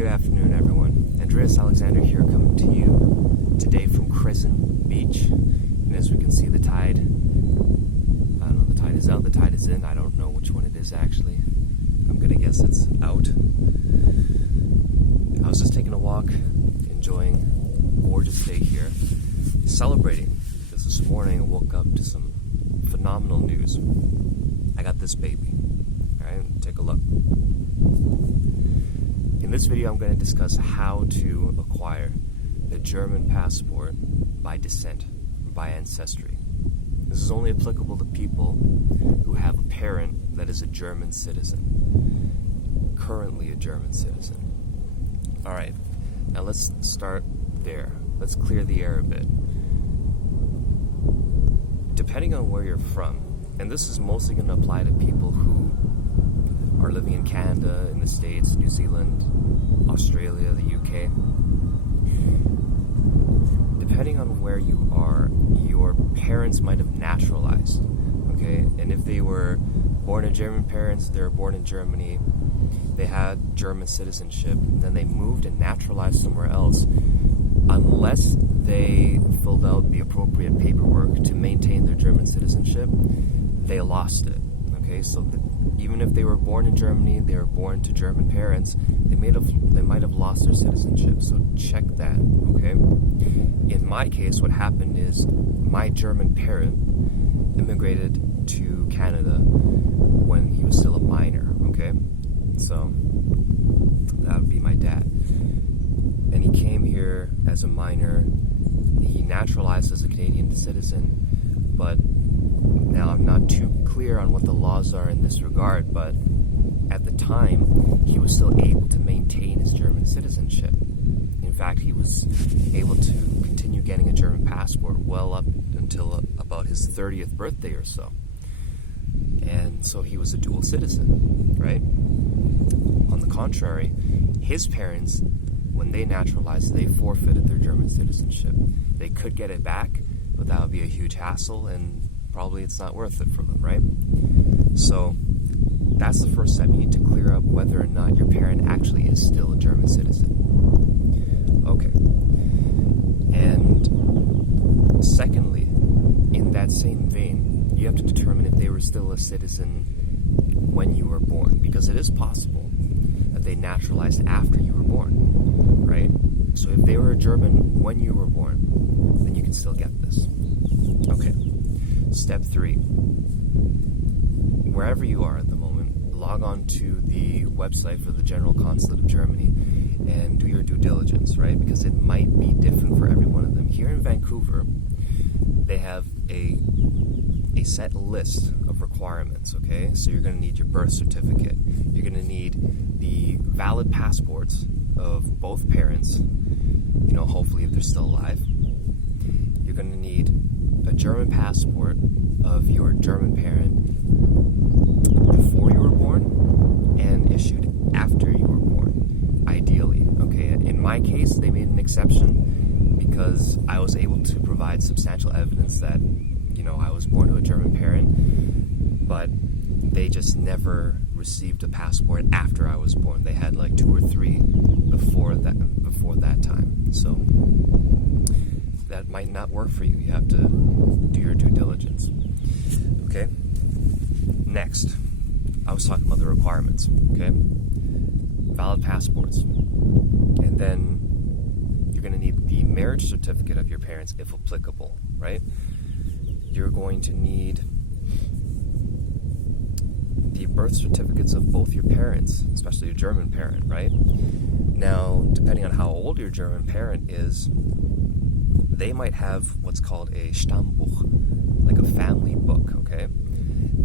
Good afternoon, everyone. Andreas Alexander here, coming to you today from Crescent Beach. And as we can see, the tide, I don't know, the tide is out, the tide is in. I don't know which one it is actually. I'm gonna guess it's out. I was just taking a walk, enjoying a gorgeous day here, celebrating, because this morning I woke up to some phenomenal news. I got this baby. Alright, take a look. In this video, I'm going to discuss how to acquire a German passport by descent, by ancestry. This is only applicable to people who have a parent that is a German citizen, currently a German citizen. Alright, now let's start there. Let's clear the air a bit. Depending on where you're from, and this is mostly going to apply to people who are living in Canada, in the States, New Zealand, Australia, the UK. Depending on where you are, your parents might have naturalized, okay? And if they were born to German parents, they were born in Germany, they had German citizenship, then they moved and naturalized somewhere else, unless they filled out the appropriate paperwork to maintain their German citizenship, they lost it. Okay, so even if they were born in Germany, they were born to German parents, they might have lost their citizenship. So check that. Okay. In my case, what happened is my German parent immigrated to Canada when he was still a minor. Okay, so that would be my dad, and he came here as a minor. He naturalized as a Canadian citizen, but now, I'm not too clear on what the laws are in this regard, but at the time, he was still able to maintain his German citizenship. In fact, he was able to continue getting a German passport well up until about his 30th birthday or so. And so he was a dual citizen, right? On the contrary, his parents, when they naturalized, they forfeited their German citizenship. They could get it back, but that would be a huge hassle, and probably it's not worth it for them, right? So that's the first step. You need to clear up whether or not your parent actually is still a German citizen. Okay. And secondly, in that same vein, you have to determine if they were still a citizen when you were born, because it is possible that they naturalized after you were born, right? So if they were a German when you were born, then you can still get this. Okay. Step 3. Wherever you are at the moment, log on to the website for the General Consulate of Germany and do your due diligence, right? Because it might be different for every one of them. Here in Vancouver, they have a set list of requirements, okay? So you're going to need your birth certificate. You're going to need the valid passports of both parents, hopefully if they're still alive. You're going to need a German passport of your German parent before you were born and issued after you were born, ideally. Okay, in my case, they made an exception because I was able to provide substantial evidence that, I was born to a German parent, but they just never received a passport after I was born. They had like 2 or 3 before that time. So that might not work for you. You have to do your due diligence. Okay? Next, I was talking about the requirements. Okay? Valid passports. And then you're going to need the marriage certificate of your parents, if applicable, right? You're going to need the birth certificates of both your parents, especially your German parent, right? Now, depending on how old your German parent is, they might have what's called a Stammbuch, like a family book, okay?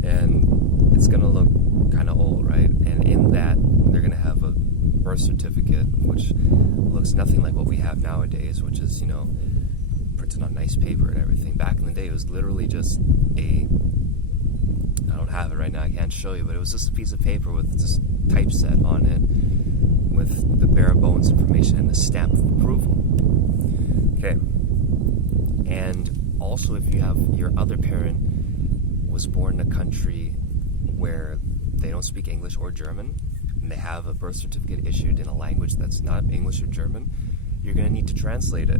And it's going to look kind of old, right? And in that, they're going to have a birth certificate, which looks nothing like what we have nowadays, which is, printed on nice paper and everything. Back in the day, it was literally just I don't have it right now, I can't show you, but it was just a piece of paper with just typeset on it with the bare bones information and the stamp of approval. Okay. And also, if you have your other parent was born in a country where they don't speak English or German, and they have a birth certificate issued in a language that's not English or German, you're going to need to translate it.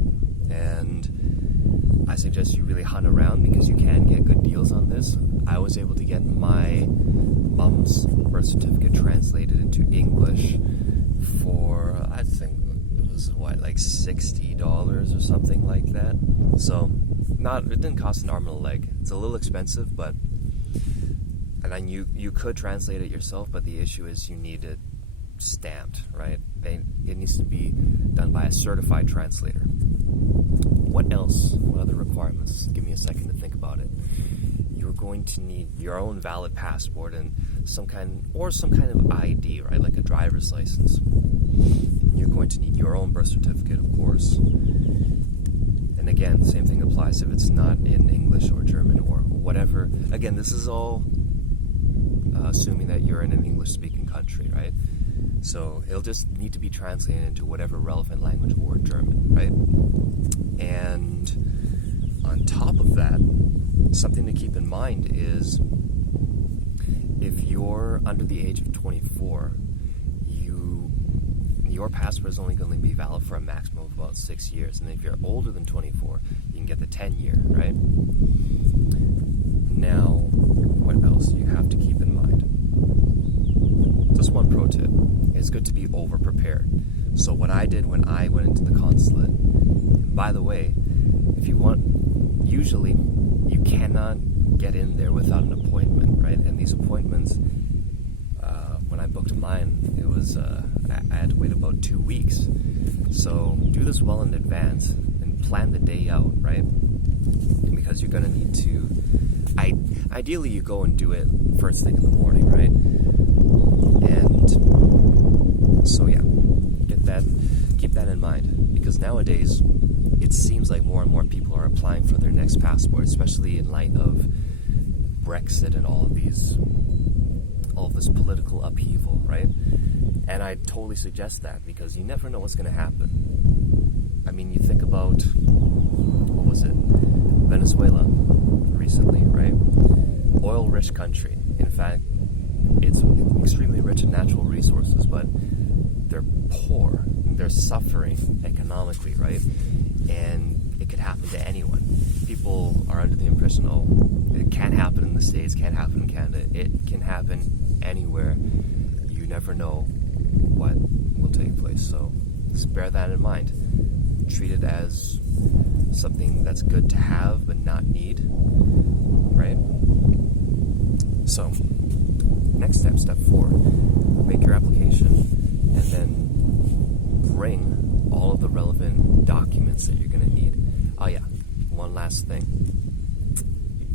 And I suggest you really hunt around because you can get good deals on this. I was able to get my mom's birth certificate translated into English for, I think it was like $60 or something like that. So it didn't cost an arm and a leg. It's a little expensive, but and then you could translate it yourself, but the issue is you need it stamped, right? It needs to be done by a certified translator. What else? What other requirements? Give me a second to think about it. You're going to need your own valid passport and some kind of ID, right? Like a driver's license. You're going to need your own birth certificate, of course. And again, same thing applies if it's not in English or German or whatever. Again, this is all assuming that you're in an English-speaking country, right? So it'll just need to be translated into whatever relevant language or German, right? And on top of that, something to keep in mind is if you're under the age of 24, your passport is only going to be valid for a maximum of about 6 years. And if you're older than 24, you can get the 10-year, right? Now, what else you have to keep in mind? Just one pro tip. It's good to be over-prepared. So what I did when I went into the consulate, by the way, if you want, usually you cannot get in there without an appointment, right? And these appointments, when I booked mine, it was I had to wait about 2 weeks. So do this well in advance and plan the day out, right? Because you're going to need to. Ideally, you go and do it first thing in the morning, right? And so yeah, keep that in mind, because nowadays it seems like more and more people are applying for their next passport, especially in light of Brexit and all of this political upheaval, right? And I totally suggest that, because you never know what's going to happen. I mean, you think about, what was it, Venezuela recently, right? Oil-rich country. In fact, it's extremely rich in natural resources, but they're poor. They're suffering economically, right? And it could happen to anyone. People are under the impression, it can't happen in the States, can't happen in Canada. It can happen anywhere. You never know what will take place. So just bear that in mind. Treat it as something that's good to have but not need, right? So, next step 4, make your application and then bring all of the relevant documents that you're going to need. Oh yeah, one last thing.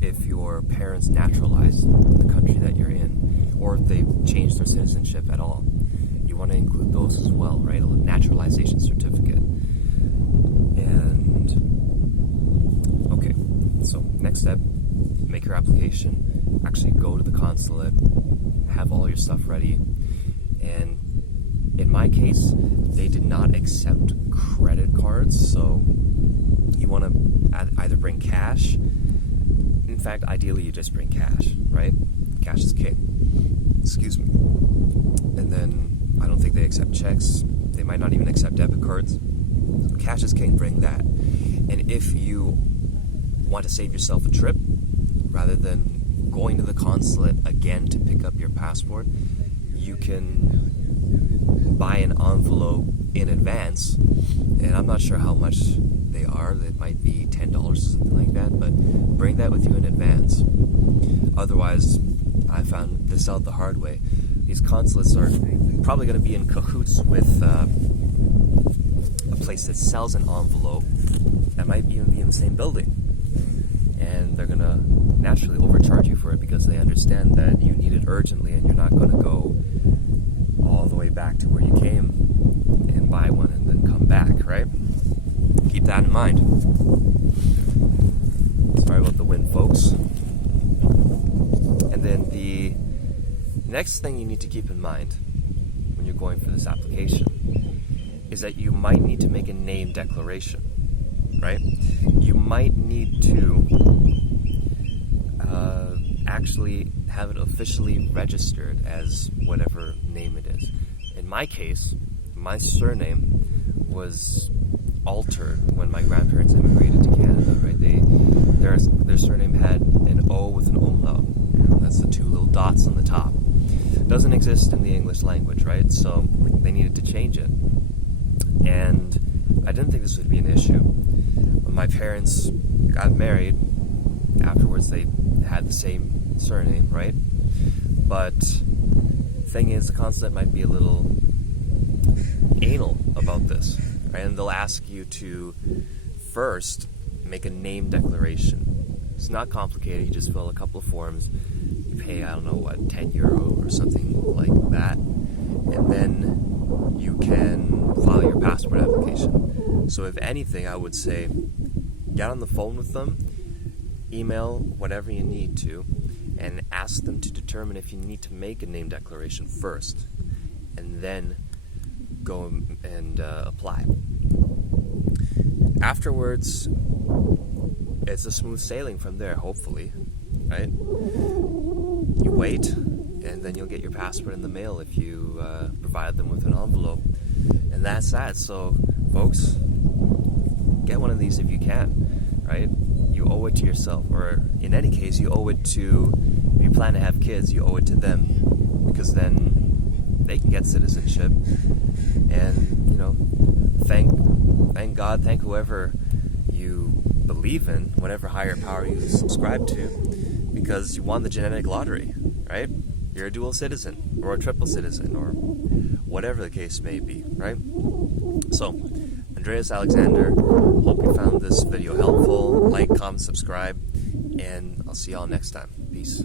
If your parents naturalized the country that you're in, or if they've changed their citizenship at all, you want to include those as well, right? A naturalization certificate. And, okay, so next step, make your application, actually go to the consulate, have all your stuff ready. And in my case, they did not accept credit cards, so you want to either bring cash. In fact, ideally you just bring cash, right? Cash is king. Excuse me. And then I don't think they accept checks. They might not even accept debit cards. Cash is king, bring that. And if you want to save yourself a trip, rather than going to the consulate again to pick up your passport, you can buy an envelope in advance. And I'm not sure how much they are. They might be $10 or something like that, but bring that with you in advance. Otherwise, I found this out the hard way. These consulates are probably going to be in cahoots with a place that sells an envelope that might even be in the same building. And they're going to naturally overcharge you for it because they understand that you need it urgently and you're not going to go all the way back to where you came and buy one and then come back, right? Keep that in mind. Sorry about the wind, folks. And then the next thing you need to keep in mind when you're going for this application is that you might need to make a name declaration, right? You might need to actually have it officially registered as whatever name it is. In my case, my surname was altered when my grandparents immigrated to Canada, right? Their surname had an O with an umlaut. That's the two little dots on the top. Doesn't exist in the English language, right? So they needed to change it. And I didn't think this would be an issue. When my parents got married, afterwards they had the same surname, right? But thing is, the consulate might be a little anal about this, right? And they'll ask you to first make a name declaration. It's not complicated. You just fill a couple of forms. You pay, I don't know what, €10 or something like that. And then you can file your passport application. So if anything, I would say get on the phone with them, email whatever you need to, and ask them to determine if you need to make a name declaration first, and then go and apply. Afterwards, it's a smooth sailing from there, hopefully, right? You wait, and then you'll get your passport in the mail if you provide them with an envelope. And that's that. So, folks, get one of these if you can, right? You owe it to yourself, or in any case, you owe it to, if you plan to have kids, you owe it to them, because then they can get citizenship. And, you know, thank God, thank whoever you believe in, whatever higher power you subscribe to, because you won the genetic lottery, right? You're a dual citizen, or a triple citizen, or whatever the case may be, right? So, Andreas Alexander, hope you found this video helpful. Like, comment, subscribe, and I'll see y'all next time. Peace.